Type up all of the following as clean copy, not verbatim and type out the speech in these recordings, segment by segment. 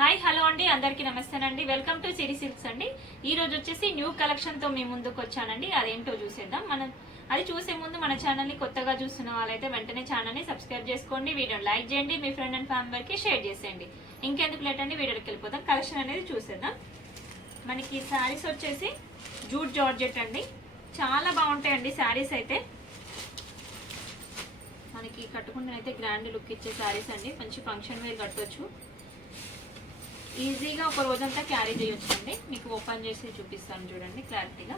Hi hello అండి, అందరికీ నమస్తేనండి. Welcome to Siri silks అండి. ఈ రోజు వచ్చేసి న్యూ కలెక్షన్ తో మీ ముందుకు వచ్చానండి. అదేంటో చూసేద్దాం. అది చూసే ముందు మన ఛానల్ ని కొత్తగా చూస్తున్న వాళ్ళైతే వెంటనే ఛానల్ ని సబ్స్క్రైబ్ చేసుకోండి, వీడియోని లైక్ చేయండి, మీ ఫ్రెండ్ అండ్ ఫ్యామిలీకి షేర్ చేసేయండి. ఇంకెందుకు లేట్ అండి, వీడియోకి వెళ్ళిపోదాం. కలెక్షన్ అనేది చూసేద్దాం. మనకి శారీస్ వచ్చేసి జూట్ జార్జెట్ అండి, చాలా బాగుంటాయండి శారీస్ అయితే. మనకి కట్టుకుంటే అయితే గ్రాండ్ లుక్ ఇచ్చే శారీస్ అండి. మంచి ఫంక్షన్ వేర్ కట్టొచ్చు, ఈజీగా ఒక రోజంతా క్యారీ చేయొచ్చు అండి. మీకు ఓపెన్ చేసి చూపిస్తాను చూడండి క్లారిటీగా.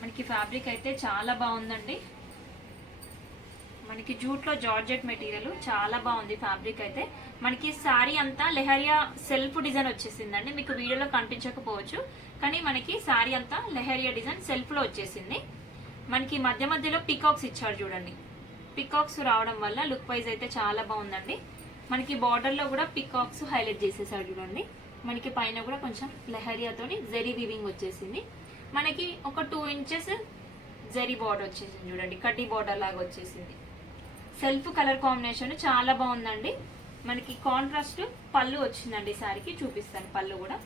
మనకి ఫ్యాబ్రిక్ అయితే చాలా బాగుందండి. మనకి జూట్లో జార్జెట్ మెటీరియల్ చాలా బాగుంది ఫ్యాబ్రిక్ అయితే. మనకి శారీ అంతా లెహరియా సెల్ఫ్ డిజైన్ వచ్చేసిందండి. మీకు వీడియోలో కనిపించకపోవచ్చు, కానీ మనకి శారీ అంతా లెహరియా డిజైన్ సెల్ఫ్ లో వచ్చేసింది. మనకి మధ్య మధ్యలో పికాక్స్ ఇచ్చారు చూడండి. పికాక్స్ రావడం వల్ల లుక్ వైజ్ అయితే చాలా బాగుందండి. మనకి బార్డర్ లో కూడా పికాక్స్ హైలైట్ చేసేసారు చూడండి. మనకి పైన కూడా కొంచెం లెహరియాతోని జరీ వీవింగ్ వచ్చేసింది. మనకి ఒక 2 ఇంచెస్ జరీ బార్డర్ వచ్చేసింది చూడండి, కడ్డీ బార్డర్ లాగా వచ్చేసింది. సెల్ఫ్ కలర్ కాంబినేషన్ చాలా బాగుందండి. మనకి కాంట్రాస్ట్ పళ్ళు వచ్చిందండి శారీకి, చూపిస్తాను పళ్ళు కూడా.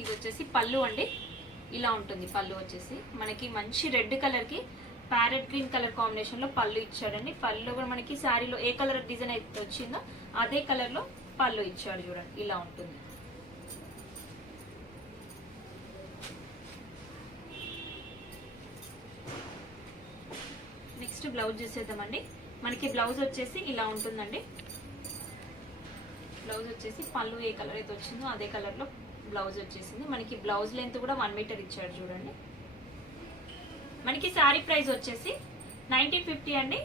ఇది వచ్చేసి పళ్ళు అండి, ఇలా ఉంటుంది పళ్ళు వచ్చేసి. మనకి మంచి రెడ్ కలర్ కి ప్యారెట్ గ్రీన్ కలర్ కాంబినేషన్ లో పళ్ళు ఇచ్చాడండి. పళ్ళు కూడా మనకి శారీలో ఏ కలర్ డిజైన్ అయితే వచ్చిందో అదే కలర్ లో పళ్ళు ఇచ్చాడు చూడండి, ఇలా ఉంటుంది. నెక్స్ట్ బ్లౌజ్ చూసేద్దామండి. మనకి బ్లౌజ్ వచ్చేసి ఇలా ఉంటుందండి. బ్లౌజ్ వచ్చేసి పళ్ళు ఏ కలర్ అయితే వచ్చిందో అదే కలర్ లో బ్లౌజ్ వచ్చేసింది. మనకి బ్లౌజ్ లెంత్ కూడా 1 మీటర్ ఇచ్చాడు చూడండి. మనకి శారీ ప్రైస్ వచ్చేసి 1950 అండి,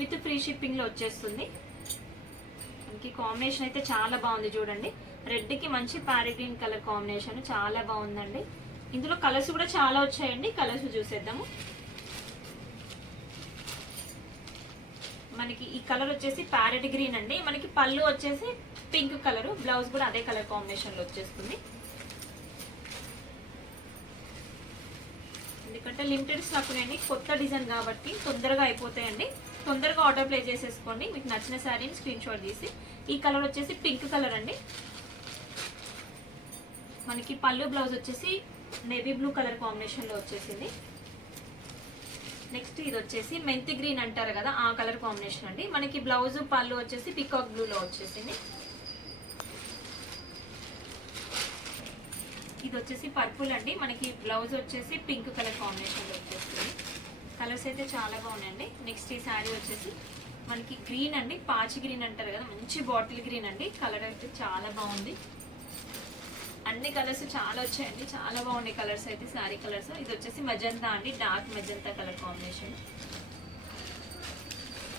విత్ ఫ్రీ షిప్పింగ్ లో వచ్చేస్తుంది. మనకి కాంబినేషన్ అయితే చాలా బాగుంది చూడండి. రెడ్ కి మంచి ప్యారెట్ గ్రీన్ కలర్ కాంబినేషన్ చాలా బాగుందండి. ఇందులో కలర్స్ కూడా చాలా వచ్చాయండి, కలర్స్ చూసేద్దాము. మనకి ఈ కలర్ వచ్చేసి ప్యారెట్ గ్రీన్ అండి. మనకి పళ్ళు వచ్చేసి పింక్ కలర్, బ్లౌజ్ కూడా అదే కలర్ కాంబినేషన్ లో వచ్చేస్తుంది. ఎందుకంటే లిమిటెడ్ స్టాక్ అండి, కొత్త డిజైన్ కాబట్టి తొందరగా అయిపోతాయండి. తొందరగా ఆర్డర్ ప్లేస్ చేసేసుకోండి. మీకు నచ్చిన శారీని స్క్రీన్ షాట్ తీసి. ఈ కలర్ వచ్చేసి పింక్ కలర్ అండి. మనకి పళ్ళు బ్లౌజ్ వచ్చేసి నేవీ బ్లూ కలర్ కాంబినేషన్ లో వచ్చేసింది. నెక్స్ట్ ఇది వచ్చేసి మెంతి గ్రీన్ అంటారు కదా, ఆ కలర్ కాంబినేషన్ అండి. మనకి బ్లౌజ్ పళ్ళు వచ్చేసి పికాక్ బ్లూ లో వచ్చేసింది. ఇది వచ్చేసి పర్పుల్ అండి. మనకి బ్లౌజ్ వచ్చేసి పింక్ కలర్ కాంబినేషన్ లో వచ్చేస్తుంది. కలర్స్ అయితే చాలా బాగున్నాయండి. నెక్స్ట్ ఈ శారీ వచ్చేసి మనకి గ్రీన్ అండి, పాచి గ్రీన్ అంటారు కదా, మంచి బాటిల్ గ్రీన్ అండి. కలర్ అయితే చాలా బాగుంది. అన్ని కలర్స్ చాలా వచ్చాయండి, చాలా బాగున్నాయి కలర్స్ అయితే, శారీ కలర్స్. ఇది వచ్చేసి మెజంతా అండి, డార్క్ మెజంతా కలర్ కాంబినేషన్.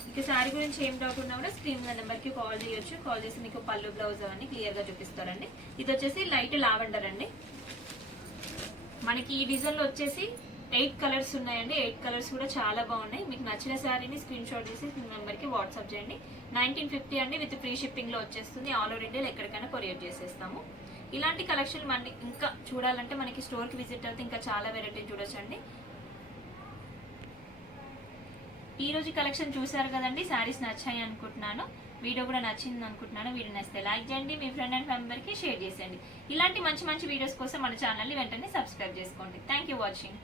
ఇక శారీ గురించి ఏం డౌట్ ఉన్నా కూడా స్క్రీన్ నెంబర్ కి కాల్ చేయొచ్చు. కాల్ చేసి మీకు పళ్ళు బ్లౌజ్ అవన్నీ క్లియర్ గా చూపిస్తారండి. ఇది వచ్చేసి లైట్ లావెండర్ అండి. మనకి ఈ డిజైన్ లో వచ్చేసి 8 కలర్స్ ఉన్నాయండి. 8 కలర్స్ కూడా చాలా బాగున్నాయి. మీకు నచ్చిన శారీని స్క్రీన్ షాట్ చేసి నెంబర్ కి వాట్సాప్ చేయండి. 1950 అండి, విత్ ఫ్రీ షిప్పింగ్ లో వచ్చేస్తుంది. ఆల్ ఓవర్ ఇండియా ఎక్కడికైనా కొరియర్ చేసేస్తాము. ఇలాంటి కలెక్షన్ మనకి ఇంకా చూడాలంటే మనకి స్టోర్ కి విజిట్ అయితే ఇంకా చాలా వెరైటీ చూడొచ్చండి. ఈ రోజు కలెక్షన్ చూసారు కదండి, శారీస్ నచ్చాయి అనుకుంటున్నాను. వీడియో కూడా నచ్చింది అనుకుంటున్నాను. వీడియో నచ్చితే లైక్ చేయండి, మీ ఫ్రెండ్ అండ్ ఫ్యామిలీకి షేర్ చేసేయండి. ఇలాంటి మంచి మంచి వీడియోస్ కోసం మన ఛానల్ని వెంటనే సబ్స్క్రైబ్ చేసుకోండి. Thank you watching.